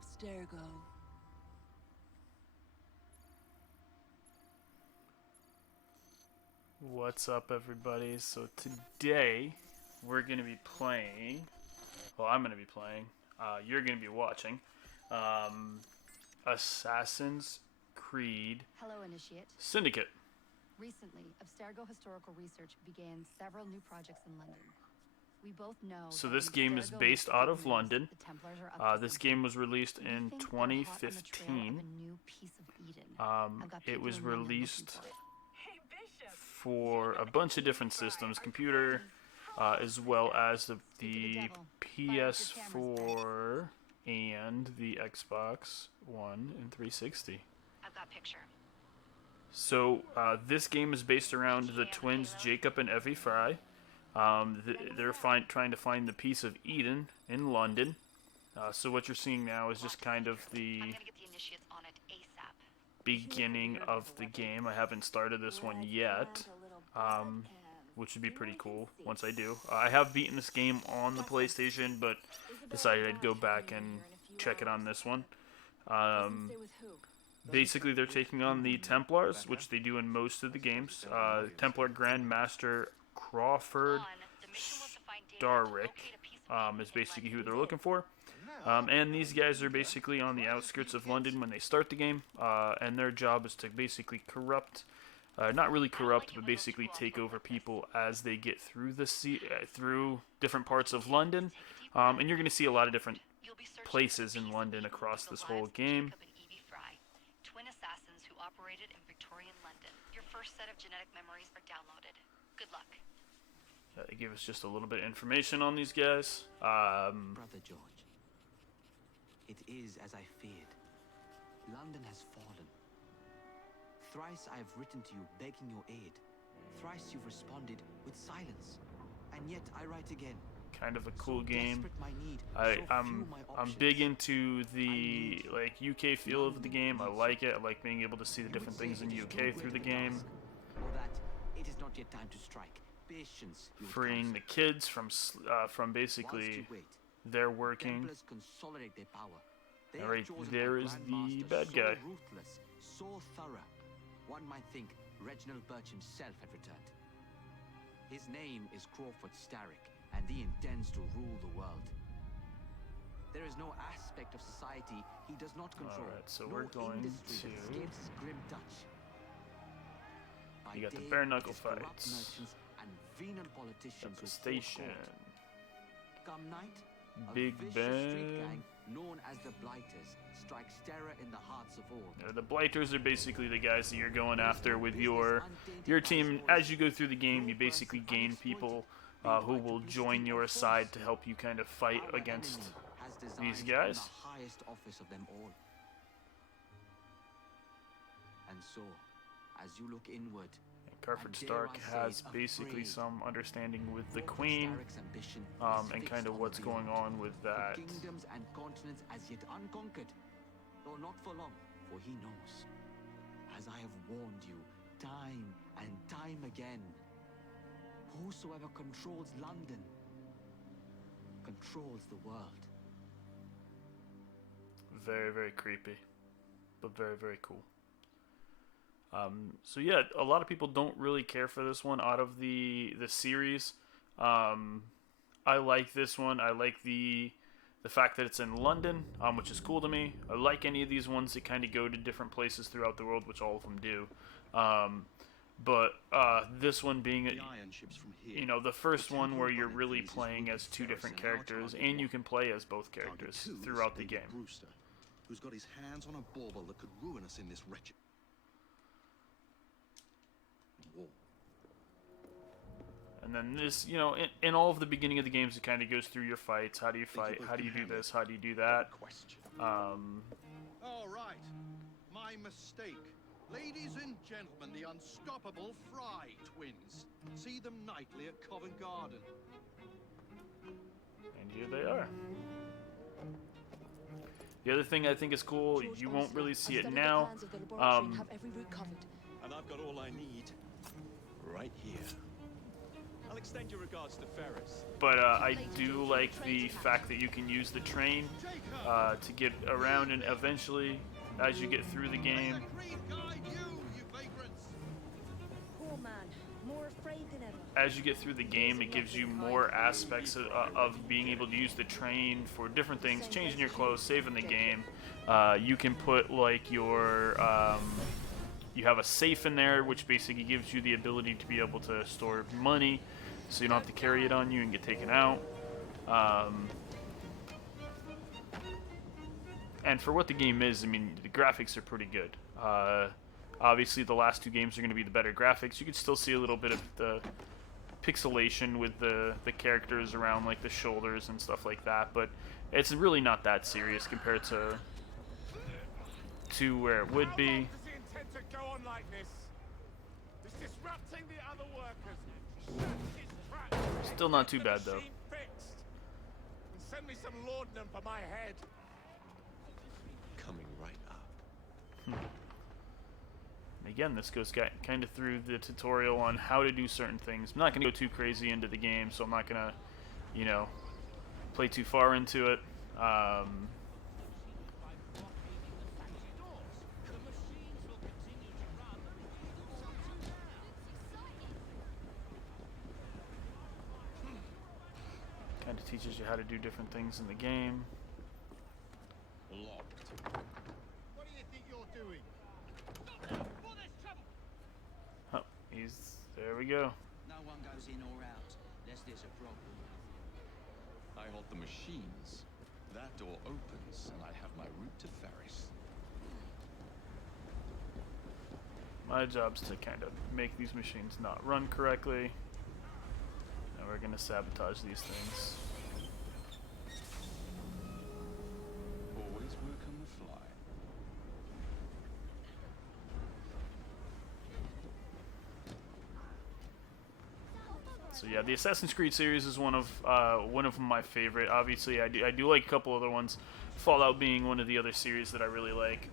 Abstergo. What's up, everybody? So today we're gonna be playing. Well, I'm gonna be playing. You're gonna be watching. Assassin's Creed Hello, Initiate. Syndicate. Recently, Abstergo Historical Research began several new projects in London. We both know. So that this when game is Abstergo based makes out of moves, London. the Templars are up to This something. game was released We in think they're hot on the trail of 2015. a new piece of Eden. I've got It people was in London looking released for it. for a bunch of different systems, computer, as well as the PS4 and the Xbox One and 360. I've got picture. So this game is based around the twins Jacob and Evie Fry. They're trying to find the piece of Eden in London. So what you're seeing now is just kind of the beginning of the game. I haven't started this one yet, which would be pretty cool once I do. I have beaten this game on the PlayStation, but decided I'd go back and check it on this one. Basically, they're taking on the Templars, which they do in most of the games. Templar Grand Master Crawford Starrick is basically who they're looking for. And these guys are basically on the outskirts of London when they start the game, and their job is to basically corrupt, not really corrupt, but basically take over people as they get through through different parts of London. And you're going to see a lot of different places in London across this whole game. Twin assassins who operated in Victorian London. Your first set of genetic memories are downloaded. Good luck. They give us just a little bit of information on these guys. Brother George, it is as I feared. London has fallen. Thrice I have written to you begging your aid. Thrice you've responded with silence. And yet I write again. Kind of a cool So game. desperate my need, I'm big into the UK feel of the game. I like it. I like being able to see the different things in UK through the game. Or that it is not yet time to strike. Patience. you would Freeing the counsel. kids from basically Whilst you wait, their working. Templars consolidate their power. They Alright, have chosen there a is the grandmaster bad so guy. Ruthless, so thorough. One might think Reginald Birch himself had returned. His name is Crawford Starrick, and he intends to rule the world. There is no aspect of society he does not control. Alright, so no we're going industry that to- escapes his grim touch. By You got the day, bare knuckle it is corrupt fights. merchants and venal politicians Got the who station. force court. Come night, a Big vicious Ben. street gang known as the Blighters strikes terror in the hearts of all. The Blighters are basically the guys that you're going after with your team. As you go through the game, you basically gain people who will join your side to help you kind of fight Our against enemy has these designs guys. on the highest office of them all. And so, as you look inward, Crawford and dare Stark I say has it, basically afraid, some understanding with the Crawford Queen, Starrick's ambition and is kind of fixed what's on going beyond, on with for that. kingdoms and continents as yet unconquered, though not for long, for he knows, as I have warned you time and time again, whosoever controls London controls the world. Very, very creepy, but very, very cool. So yeah, a lot of people don't really care for this one out of the series. I like this one. I like the fact that it's in London, which is cool to me. I like any of these ones that kind of go to different places throughout the world, which all of them do. But this one being, you know, the first one where you're really playing as two different characters, and you can play as both characters throughout the game. Brewster, who's got his hands on a bauble that could ruin us in this wretched war. And then this, you know, in all of the beginning of the games, it kind of goes through your fights. How do you fight? How do you do this? How do you do that? Question. All right, my mistake. Ladies and gentlemen, the unstoppable Fry twins. See them nightly at Covent Garden. And here they are. The other thing I think is cool, you won't really see it now. Have every route covered. And I've got all I need right here. I'll extend your regards to Ferris. But I do like the fact that you can use the train to get around, and eventually, as you get through the game, May the creed guide you, you vagrants. Poor man, more afraid than ever. as you get through the game, it gives you more aspects of being able to use the train for different things, changing your clothes, saving the game. You can put like your you have a safe in there, which basically gives you the ability to be able to store money, so you don't have to carry it on you and get taken out. And for what the game is, I mean, the graphics are pretty good. Obviously, the last two games are going to be the better graphics. You can still see a little bit of the pixelation with the characters around like the shoulders and stuff like that, but it's really not that serious compared to where it would be. Still not too bad though. Send me some laudanum for my head. Coming right up. Again, this goes kind of through the tutorial on how to do certain things. I'm not going to go too crazy into the game, so I'm not going to, you know, play too far into it. Kind of teaches you how to do different things in the game. Locked. What do you think you're doing? Oh, there we go. No one goes in or out, unless there's a problem. I hold the machines. That door opens, and I have my route to Ferris. My job's to kind of make these machines not run correctly. And we're going to sabotage these things. Always work on the fly. So yeah, the Assassin's Creed series is one of my favorite. Obviously, I do like a couple other ones. Fallout being one of the other series that I really like.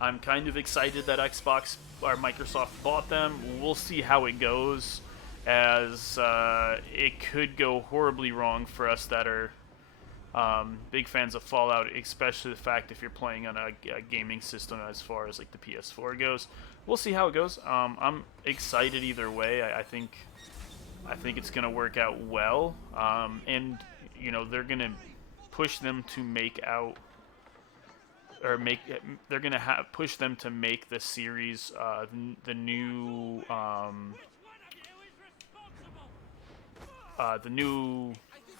I'm kind of excited that Xbox or Microsoft bought them. We'll see how it goes, as it could go horribly wrong for us that are big fans of Fallout, especially the fact if you're playing on a gaming system as far as like the PS4 goes. We'll see how it goes. I'm excited either way. I think it's going to work out well, and you know they're going to push them to make out, or make they're going to push them to make the series the new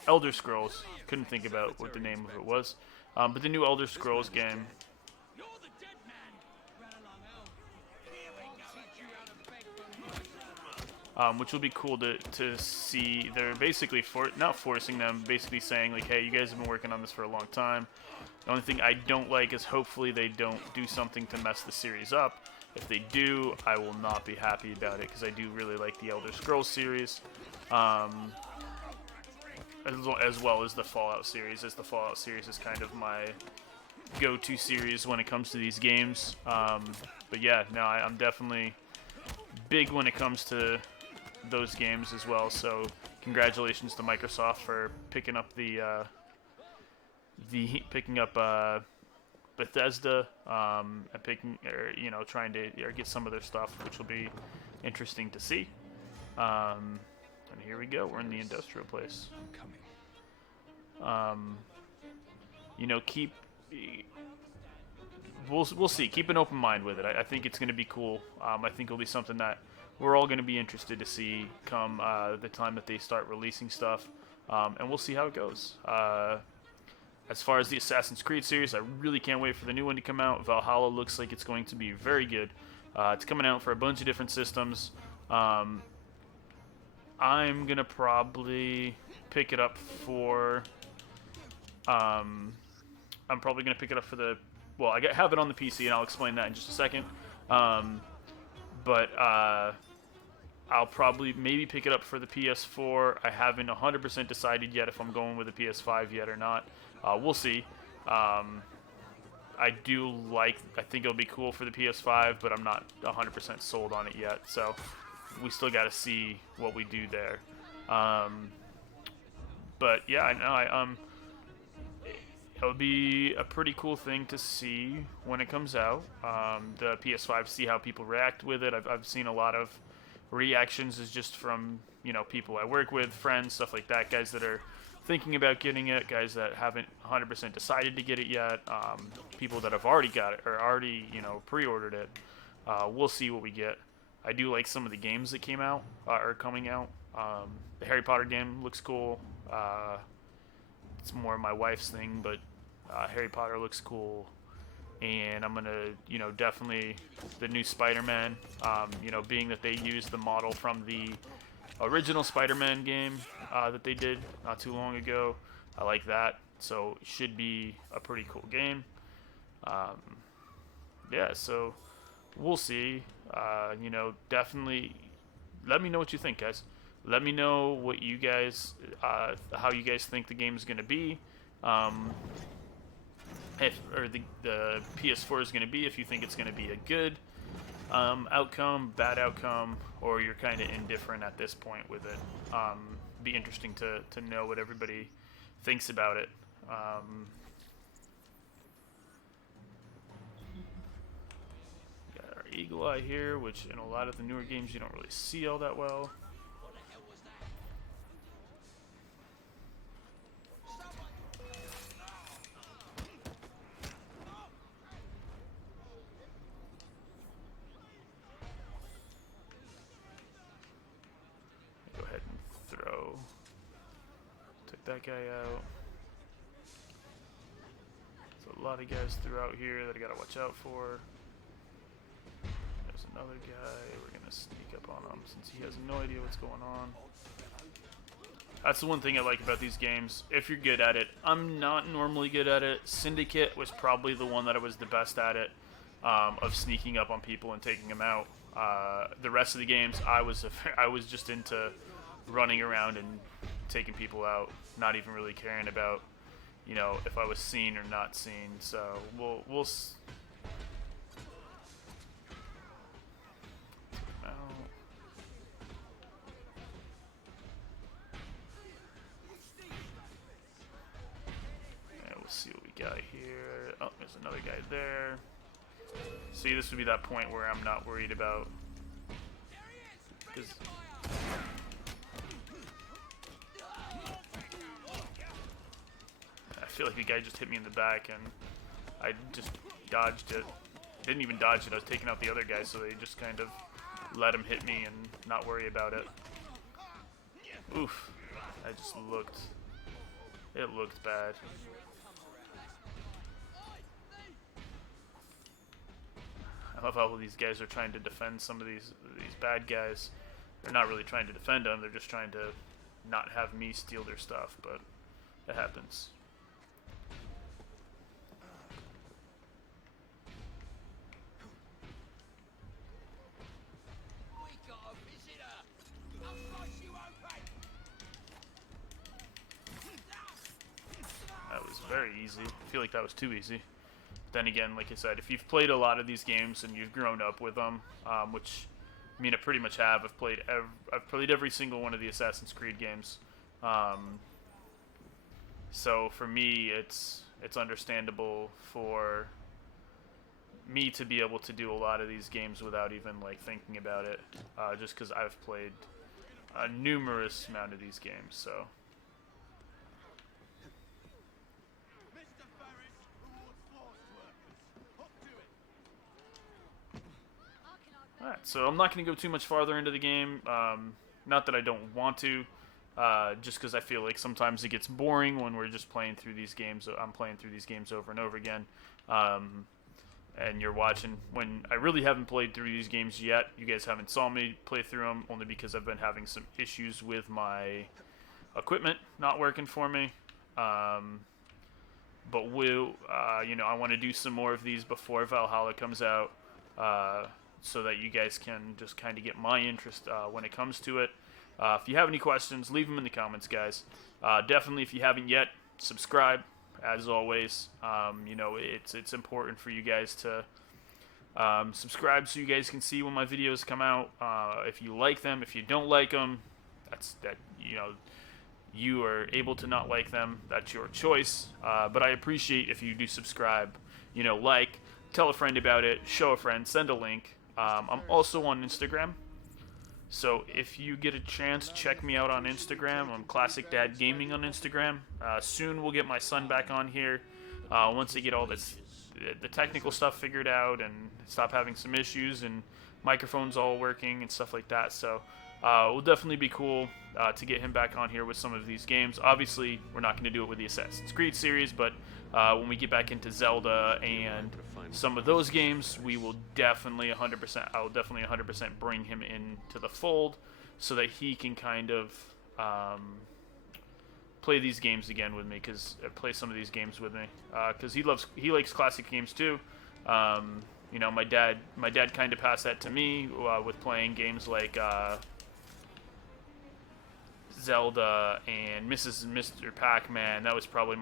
Elder Scrolls. Couldn't think about what the name of it was, but the new Elder Scrolls game. Which will be cool to see. They're basically not forcing them, basically saying like, hey, you guys have been working on this for a long time. The only thing I don't like is hopefully they don't do something to mess the series up. If they do, I will not be happy about it, because I do really like the Elder Scrolls series, as well as the Fallout series, as the Fallout series is kind of my go-to series when it comes to these games. But yeah, no, I'm definitely big when it comes to those games as well. So congratulations to Microsoft for picking up Bethesda, and trying to get some of their stuff, which will be interesting to see. And here we go. We're in the industrial place. I'm coming. We'll see. Keep an open mind with it. I think it's going to be cool. I think it'll be something that we're all going to be interested to see come the time that they start releasing stuff, and we'll see how it goes. As far as the Assassin's Creed series, I really can't wait for the new one to come out. Valhalla looks like it's going to be very good. It's coming out for a bunch of different systems. I'm going to probably pick it up for... I'm probably going to pick it up for the... Well, I have it on the PC, and I'll explain that in just a second. But I'll probably maybe pick it up for the PS4. I haven't 100% decided yet if I'm going with the PS5 yet or not. We'll see. I think it'll be cool for the PS5, but I'm not 100% sold on it yet. So we still got to see what we do there. But yeah, I know it'll be a pretty cool thing to see when it comes out. The PS5, see how people react with it. I've seen a lot of reactions is just from, you know, people I work with, friends, stuff like that, guys that are thinking about getting it, guys that haven't 100% decided to get it yet, people that have already got it or already, you know, pre-ordered it. We'll see what we get. I do like some of the games that came out are coming out. The Harry Potter game looks cool. It's more my wife's thing, but Harry Potter looks cool. And I'm gonna, you know, definitely the new Spider-Man, you know, being that they used the model from the original Spider-Man game that they did not too long ago. I like that, so it should be a pretty cool game. Yeah, so we'll see. You know, definitely let me know what you think, guys. Let me know what you guys, how you guys think the game is gonna be. Or the PS4 is going to be, if you think it's going to be a good outcome, bad outcome, or you're kind of indifferent at this point with it. Be interesting to know what everybody thinks about it. Got our Eagle Eye here, which in a lot of the newer games you don't really see all that well. That guy out. There's a lot of guys throughout here that I gotta watch out for. There's another guy. We're gonna sneak up on him since he has no idea what's going on. That's the one thing I like about these games. If you're good at it, I'm not normally good at it. Syndicate was probably the one that I was the best at it, of sneaking up on people and taking them out. The rest of the games, I was just into running around and taking people out, not even really caring about, you know, if I was seen or not seen. So we'll yeah, we'll see what we got here. Oh, there's another guy there. See, this would be that point where I'm not worried about, because I feel like the guy just hit me in the back and I just dodged it. Didn't even dodge it, I was taking out the other guy, so they just kind of let him hit me and not worry about it. Oof. It looked bad. I love how these guys are trying to defend some of these bad guys. They're not really trying to defend them, they're just trying to not have me steal their stuff, but it happens. That was very easy. I feel like that was too easy. Then again, like I said, if you've played a lot of these games and you've grown up with them, which I mean I pretty much have. I've played every single one of the Assassin's Creed games. So for me, it's understandable for me to be able to do a lot of these games without even like thinking about it, just because I've played a numerous amount of these games. So. Alright, so I'm not going to go too much farther into the game. Not that I don't want to, just because I feel like sometimes it gets boring when we're just playing through these games. I'm playing through these games over and over again. And you're watching when I really haven't played through these games yet. You guys haven't saw me play through them, only because I've been having some issues with my equipment not working for me. But we'll, you know, I want to do some more of these before Valhalla comes out. So that you guys can just kind of get my interest when it comes to it. If you have any questions, leave them in the comments, guys. Definitely, if you haven't yet, subscribe. As always, you know, it's important for you guys to Subscribe so you guys can see when my videos come out. If you like them, if you don't like them, you are able to not like them. That's your choice. But I appreciate if you do subscribe. Like, tell a friend about it, show a friend, send a link. I'm also on Instagram. So if you get a chance, check me out on Instagram. I'm Classic Dad Gaming on Instagram. Soon we'll get my son back on here. Once they get all the technical stuff figured out and stop having some issues and microphones all working and stuff like that. So it will definitely be cool to get him back on here with some of these games. Obviously, we're not going to do it with the Assassin's Creed series, but when we get back into Zelda and some of those games, we will definitely 100%. I will definitely 100% bring him into the fold so that he can kind of play these games again with me, play some of these games with me, because he likes classic games too. My dad kind of passed that to me with playing games like Zelda and Mrs. and Mr. Pac-Man. That was probably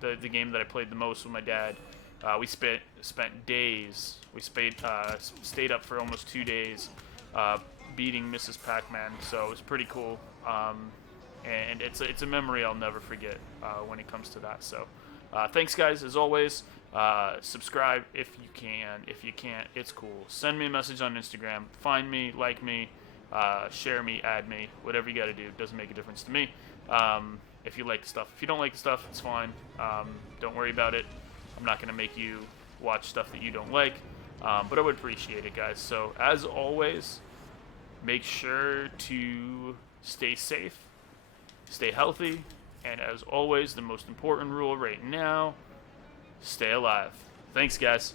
the game that I played the most with my dad. We spent days. We stayed up for almost 2 days beating Mrs. Pac-Man. So it was pretty cool. And it's a memory I'll never forget when it comes to that. So thanks, guys, as always. Subscribe if you can. If you can't, it's cool. Send me a message on Instagram. Find me, like me, share me, add me. Whatever you got to do. It doesn't make a difference to me. If you like the stuff. If you don't like the stuff, it's fine. Don't worry about it. I'm not going to make you watch stuff that you don't like. But I would appreciate it, guys. So as always, make sure to stay safe. Stay healthy, and as always, the most important rule right now, stay alive. Thanks, guys.